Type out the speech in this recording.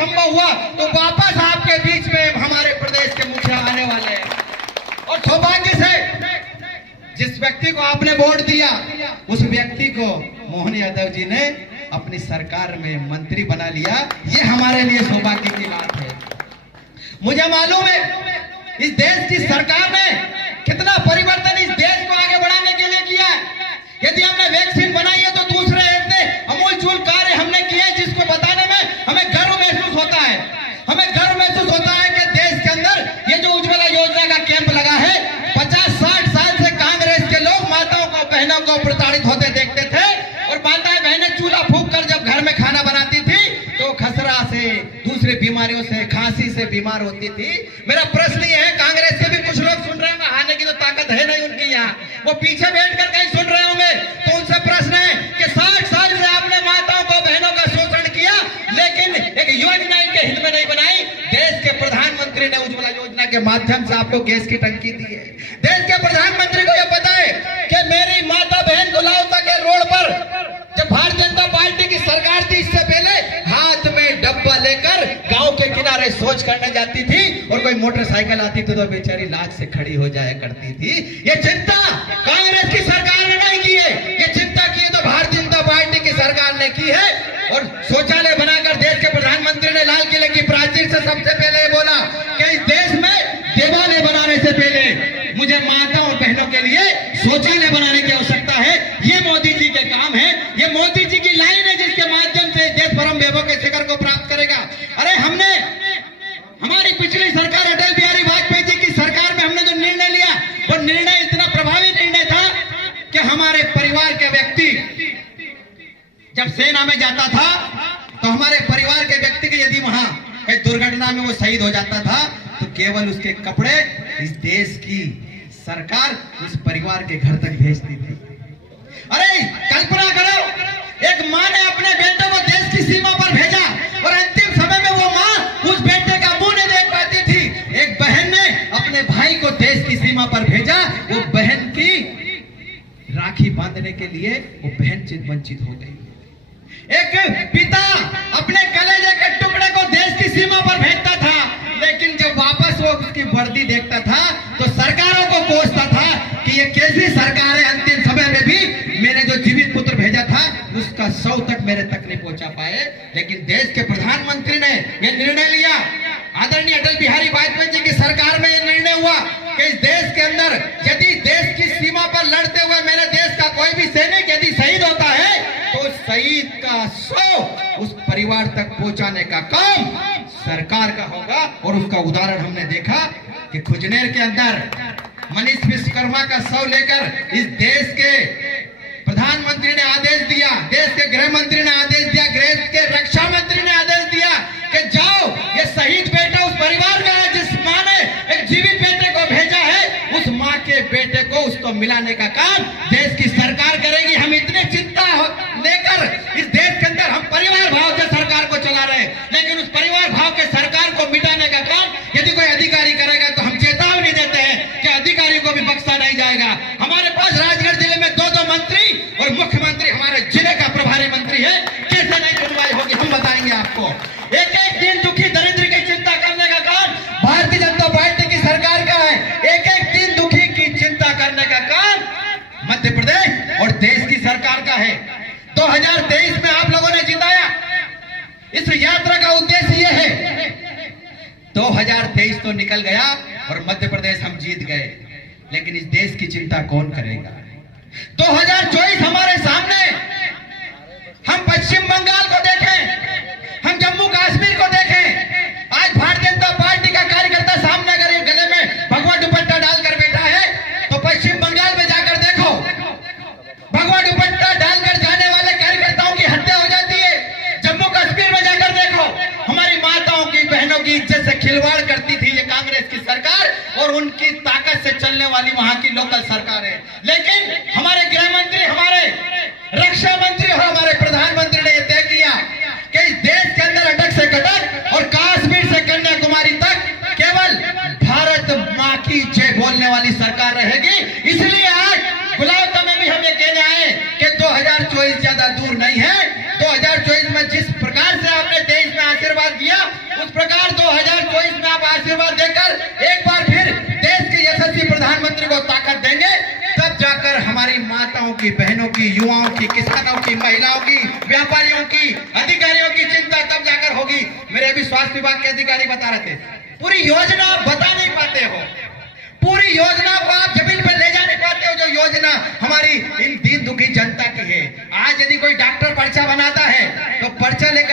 संभव हुआ तो वापस आपके बीच में हमारे प्रदेश के मुखिया आने वाले हैं। और सौभाग्य से जिस व्यक्ति को आपने वोट दिया उस व्यक्ति को मोहन यादव जी ने अपनी सरकार में मंत्री बना लिया। ये हमारे लिए सौभाग्य की बात है। मुझे मालूम है इस देश की सरकार ने कितना परिवर्तन इस देश को आगे बढ़ाने के लिए किया है। यदि हमने वैक्सीन बनाई है तो दूसरे ऐसे अमूलचूल कार्य हमने किए हैं जिसको बताने में हमें गर्व महसूस होता है। हमें गर्व महसूस होता है कि देश के अंदर ये जो उज्ज्वला योजना का कैंप लगा है, 50-60 साल से कांग्रेस के लोग माताओं को बहनों को प्रताड़ित होते देखते थे और माताएं बहनें चूल्हा फूंक कर जब घर में खाना बनाती थी तो खसरा से दूसरी बीमारियों से खांसी से बीमार होती थी। मेरा प्रश्न ये है, कांग्रेस के भी कुछ लोग सुन रहे हैं, हारने की तो ताकत है नहीं उनकी यहाँ, वो पीछे बैठकर कहीं सुन रहे होंगे, तो उनसे प्रश्न है कि 60 साल से आपने माताओं को बहनों का शोषण किया लेकिन एक योजना इनके हित में नहीं बनाई। देश के प्रधानमंत्री ने उज्ज्वला योजना के माध्यम से आपको गैस की टंकी दी है। देश के प्रधानमंत्री को यह पता है कि मेरी माता बहन गुलावता के रोड पर जब भारतीय जनता पार्टी की सरकार थी इससे पहले हाथ में डब्बा लेकर गांव के किनारे शौच करने जाती थी और कोई मोटरसाइकिल आती थी तो बेचारी लाज से खड़ी हो जाया करती थी। ये चिंता कांग्रेस की सरकार ने नहीं की है, ये चिंता की तो भारतीय जनता पार्टी की सरकार ने की है। और शौचालय बनाकर देश के प्रधानमंत्री ने लाल किले की प्राचीर से सबसे पहले बोला कि इस देश में देवालय बनाने से पहले मुझे माताओं और बहनों के लिए शौचालय बनाने की आवश्यकता है। ये मोदी जी के काम है, ये मोदी जी की लाइन है जिसके माध्यम से देश परम वैभव के शिखर को प्राप्त करेगा। अरे हमने हमारी पिछली सरकार अटल बिहारी वाजपेयी जी की सरकार में हमने जो निर्णय लिया वो निर्णय इतना प्रभावी निर्णय था कि हमारे परिवार के व्यक्ति जब सेना में जाता था तो हमारे परिवार के व्यक्ति के यदि वहां एक दुर्घटना में वो शहीद हो जाता था तो केवल उसके कपड़े इस देश की सरकार उस परिवार के घर तक भेजती थी। अरे कल्पना करो, एक मां ने अपने बेटे को देश की सीमा पर भेजा और अंतिम समय में वो मां उस बेटे का मुंह नहीं देख पाती थी। एक बहन ने अपने भाई को देश की सीमा पर भेजा, वो बहन की राखी बांधने के लिए वो बहन वंचित हो गई। एक पिता अपने कलेजे के टुकड़े को देश की सीमा पर भेजता था लेकिन जब वापस वो उसकी वर्दी देखता था तो सरकारों को कोसता था कि ये कैसी सरकार है, अंतिम समय में भी मैंने जो जीवित पुत्र भेजा था उसका शव तक मेरे तक नहीं पहुंचा पाए। लेकिन देश के प्रधानमंत्री ने यह निर्णय लिया, आदरणीय अटल बिहारी वाजपेयी जी की सरकार में यह निर्णय हुआ कि इस देश के अंदर यदि देश की सीमा पर लड़ते हुए मेरे देश का कोई भी सैनिक यदि शहीद होता है तो शहीद का शव उस परिवार तक पहुंचाने का काम सरकार का होगा। और उसका उदाहरण हमने देखा कि खुजनेर के अंदर मनीष विश्वकर्मा का शव लेकर इस देश के प्रधानमंत्री ने आदेश दिया, देश के गृह मंत्री ने आदेश दिया, देश के रक्षा मंत्री ने आदेश दिया कि जाओ ये शहीद बेटा उस परिवार का है जिस मां ने एक जीवित बेटे को भेजा है, उस मां के बेटे को उसको मिलाने का काम देश की सरकार करेगी। हम इतने चिंता लेकर इस देश के अंदर हम परिवार भाव से सरकार को चला रहे हैं लेकिन उस परिवार भाव के सरकार को मिटाने का काम यदि कोई अधिकारी करेगा तो हम चेतावनी देते हैं कि अधिकारी को भी बख्शा नहीं जाएगा। हमारे पास राजगढ़ जिले में 2 मंत्री और मुख्यमंत्री हमारे जिले का प्रभारी मंत्री है, कैसे नहीं सुनवाई होगी हम बताएंगे आपको। एक दिन दुखी दरिद्र की चिंता करने का काम भारतीय जनता पार्टी की सरकार का है, एक दिन दुखी की चिंता करने का काम मध्य प्रदेश और देश की सरकार का है। 2023 में आप लोगों ने जिताया, इस यात्रा का उद्देश्य यह है। 2023 तो निकल गया और मध्य प्रदेश हम जीत गए लेकिन इस देश की चिंता कौन करेगा। 2024 हमारे सामने, हम पश्चिम बंगाल को देखें, हम जम्मू कश्मीर को देखें। आज भारतीय जनता पार्टी का कार्यकर्ता सामने अगर ये गले में भगवा दुपट्टा डालकर बैठा है तो पश्चिम बंगाल में जाकर देखो, भगवा दुपट्टा डालकर जाने वाले कार्यकर्ताओं की हत्या हो जाती है। जम्मू कश्मीर में जाकर देखो, हमारी माताओं की बहनों की इज्जत से खिलवाड़ करती थी ये कांग्रेस की सरकार और उनकी ताकत से चलने वाली वहां की लोकल सरकार है। लेकिन हमारे गृह मंत्री, हमारे रक्षा मंत्री और हमारे प्रधानमंत्री ने यह तय किया कि इस देश के अंदर अटक से कटक और कश्मीर से कन्याकुमारी तक केवल भारत मां की जय बोलने वाली सरकार रहेगी। इसलिए आज गुलावता में भी हम ये कहने आए कि 2024 ज्यादा दूर नहीं है। 2024 में जिस प्रकार से आपने देश में आशीर्वाद दिया माताओं की, बहनों की, युवाओं की, किसानों की, महिलाओं की, व्यापारियों की, अधिकारियों की चिंता तब जाकर होगी। मेरे अभी स्वास्थ्य विभाग के अधिकारी बता रहे थे, पूरी योजना आप बता नहीं पाते हो, पूरी योजना को आप जमीन पर ले जा नहीं पाते हो, जो योजना हमारी इन दीन दुखी जनता की है। आज यदि कोई डॉक्टर पर्चा बनाता है तो पर्चा लेकर